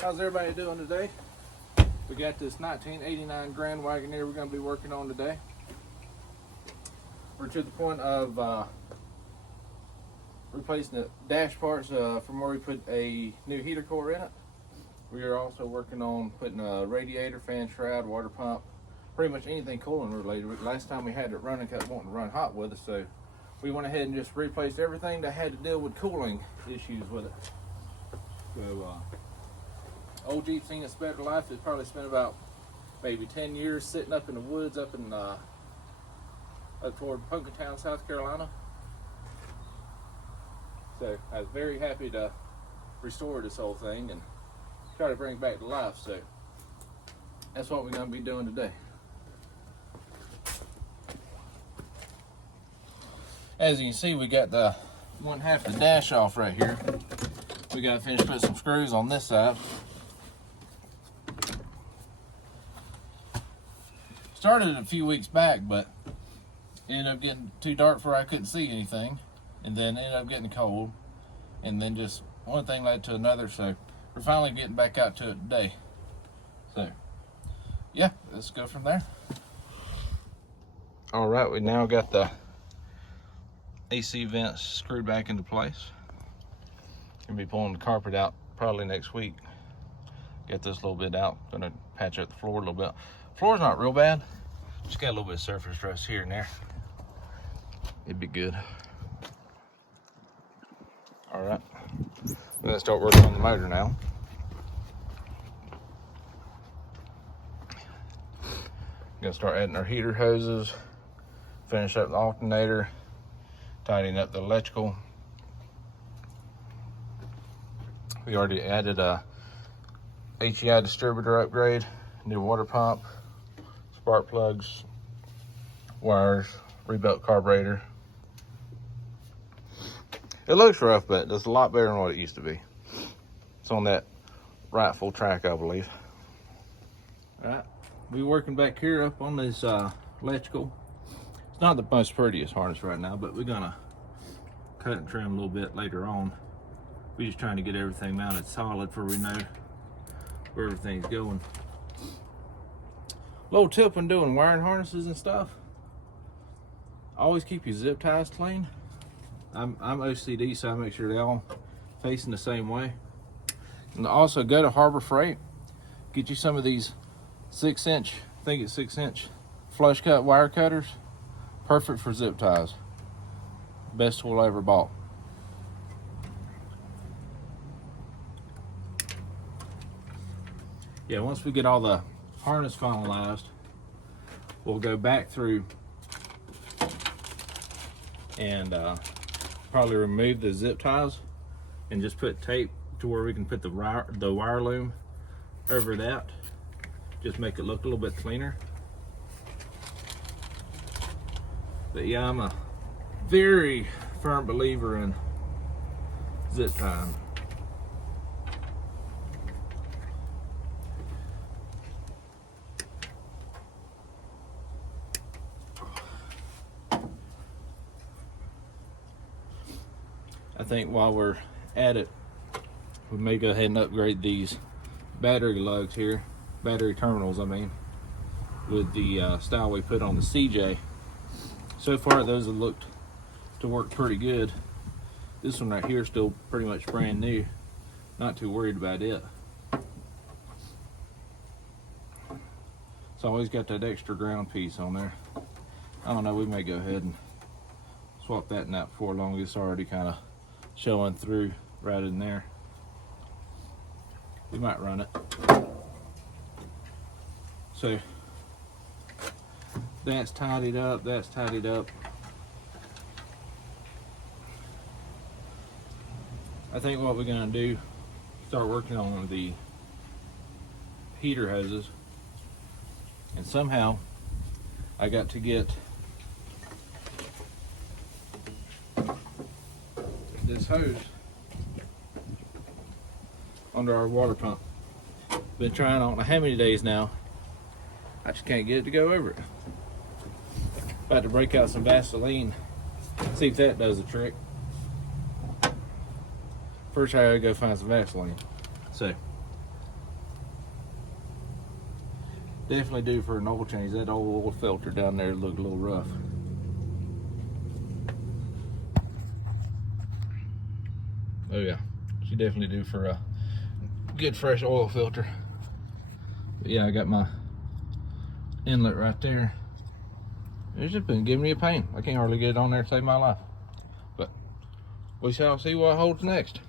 How's everybody doing today? We got this 1989 Grand Wagoneer we're going to be working on today. We're to the point of replacing the dash parts from where we put a new heater core in it. We are also working on putting a radiator, fan shroud, water pump, pretty much anything cooling related. Last time we had it running, kept wanting to run hot with us, so we went ahead and just replaced everything that had to deal with cooling issues with it. So, old Jeep seen its better life. It's probably spent about maybe 10 years sitting up in the woods up toward Punkintown, South Carolina. So I was very happy to restore this whole thing and try to bring it back to life. So that's what we're going to be doing today. As you can see, we got the one half of the dash off right here. We got to finish putting some screws on this side. Started it a few weeks back, but it ended up getting too dark for I couldn't see anything, and then ended up getting cold, and then just one thing led to another. So we're finally getting back out to it today. So yeah, let's go from there. All right, we now got the AC vents screwed back into place. Gonna be pulling the carpet out probably next week. Get this little bit out. Gonna patch up the floor a little bit. Floor's not real bad. Just got a little bit of surface rust here and there. It'd be good. All right, we're gonna start working on the motor now. Gonna start adding our heater hoses, finish up the alternator, tidying up the electrical. We already added a HEI distributor upgrade, new water pump, spark plugs, wires, rebuilt carburetor. It looks rough, but it's a lot better than what it used to be. It's on that rightful track, I believe. All right, we working back here up on this electrical. It's not the most prettiest harness right now, but we're gonna cut and trim a little bit later on. We're just trying to get everything mounted solid before we know where everything's going. Little tip when doing wiring harnesses and stuff, always keep your zip ties clean. I'm OCD, so I make sure they're all facing the same way. And also go to Harbor Freight, get you some of these 6-inch, I think it's 6-inch flush cut wire cutters. Perfect for zip ties. Best tool I ever bought. Yeah, once we get all the harness finalized, we'll go back through and probably remove the zip ties and just put tape to where we can put the wire loom over that. Just make it look a little bit cleaner. But yeah, I'm a very firm believer in zip tying. I think while we're at it, we may go ahead and upgrade these battery lugs here, battery terminals I mean, with the style we put on the CJ. So far those have looked to work pretty good. This one right here is still pretty much brand new. Not too worried about it. It's always got that extra ground piece on there. I don't know, we may go ahead and swap that and that before long. It's already kind of showing through right in there. We might run it. So that's tidied up, that's tidied up. I think what we're gonna do, start working on the heater hoses. And somehow I got to get this hose under our water pump. Been trying, I don't know how many days now. I just can't get it to go over it. About to break out some Vaseline, see if that does the trick. First I gotta go find some Vaseline. So Definitely due for an oil change. That old filter down there looked a little rough. Oh yeah, she definitely due for a good fresh oil filter. But yeah, I got my inlet right there. It's just been giving me a pain. I can't hardly get it on there to save my life. But we shall see what holds next.